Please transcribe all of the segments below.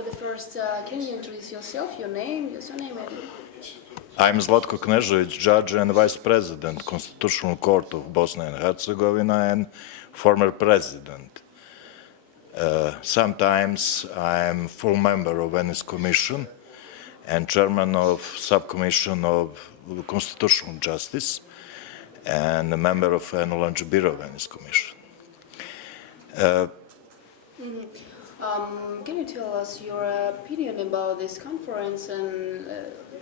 For the first, can you introduce yourself, your name, your surname, and... I'm Zlatko Knezevic, Judge and Vice President, Constitutional Court of Bosnia and Herzegovina, and former President. Sometimes I'm full member of Venice Commission and Chairman of Subcommission of Constitutional Justice and a member of Annual Bureau of Venice Commission. Can you tell us your opinion about this conference and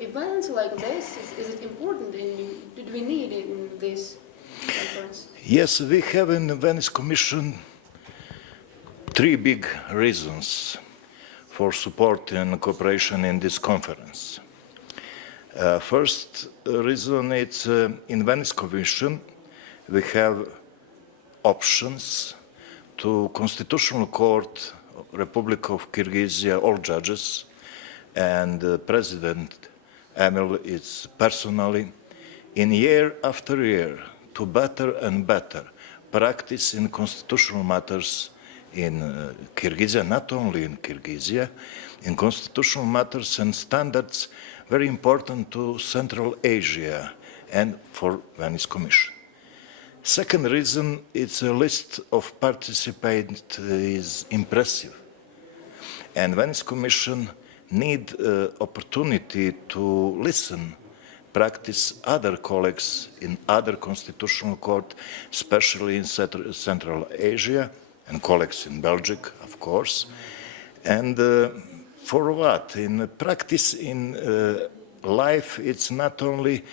events like this? Is it important? Did we need it in this conference? Yes, we have in the Venice Commission three big reasons for support and cooperation in this conference. First reason is in Venice Commission we have options to Constitutional Court, Republic of Kyrgyzstan, all judges, and President Emil is personally, in year after year, to better and better practice in constitutional matters in Kyrgyzstan, not only in Kyrgyzstan, in constitutional matters and standards very important to Central Asia and for Venice Commission. Second reason, it's a list of participants is impressive. And Venice Commission need opportunity to listen, practice other colleagues in other constitutional court, especially in Central Asia, and colleagues in Belgium, of course. And for what? In practice, in life, it's not only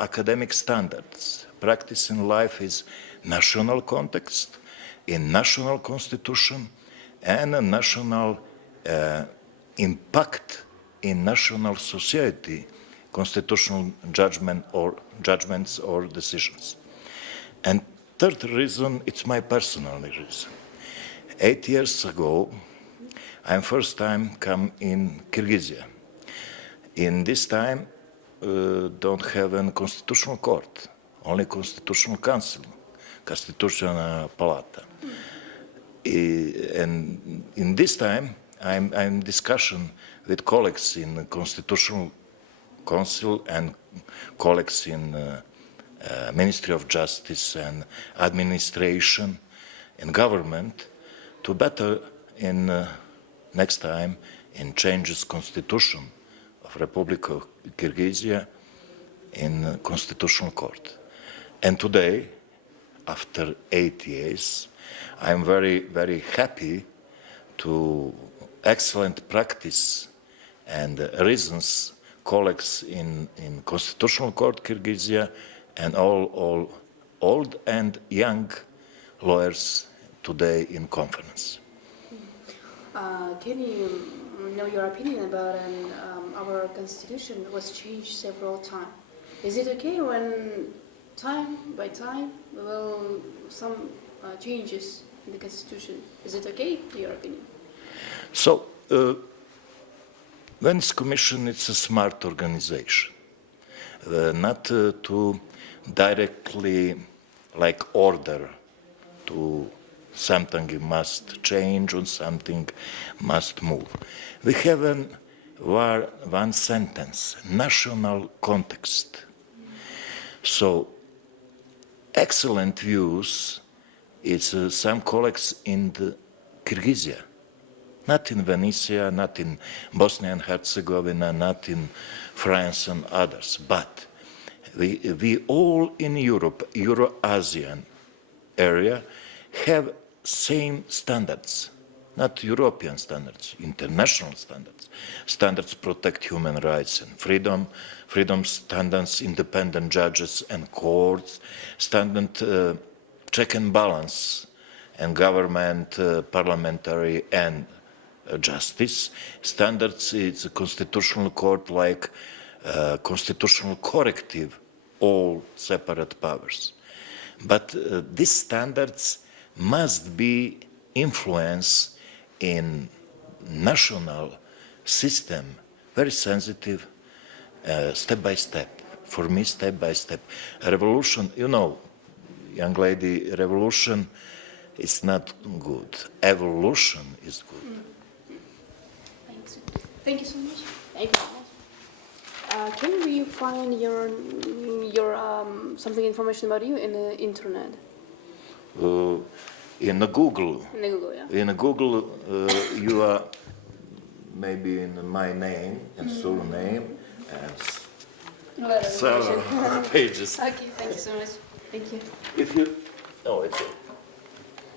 academic standards. Practice in life is national context, in national constitution, and a national impact in national society, constitutional judgments or decisions. And third reason, it's my personal reason. 8 years ago, I first time come in Kyrgyzstan. In this time, don't have a constitutional court, only constitutional council, Конституционная палата. And in this time, I'm in discussion with colleagues in the Constitutional Council and colleagues in Ministry of Justice and Administration and Government to better in next time in changes Constitution of Republic of Kyrgyzstan in Constitutional Court. And today, after 8 years, I'm very, very happy to excellent practice and reasons colleagues in Constitutional Court Kyrgyzstan and all old and young lawyers today in conference. Can you know your opinion about our constitution was changed several times? Is it okay when time by time will some changes in the constitution? Is it okay, in your opinion? So, Venice Commission is a smart organization, not to directly like order to something must change or something must move. We have one sentence, national context. So, excellent views is some colleagues in the Kyrgyzstan, not in Venetia, not in Bosnia and Herzegovina, not in France and others, but we all in Europe, Euro-Asian area, have same standards, not European standards, international standards. Standards protect human rights and freedom standards, independent judges and courts, standard check and balance, and government, parliamentary and justice. Standards, it's a constitutional court like constitutional corrective, all separate powers. But these standards must be influenced in national system, very sensitive, step by step. For me, step by step. A revolution, you know, young lady, revolution is not good. Evolution is good. Thank you so much. Thank you so much. Can we find your something information about you in the internet? In the Google, In the Google, yeah. in Google, you are maybe in my name and surname and several pages. Okay, thank you so much. Thank you. If you, oh, it's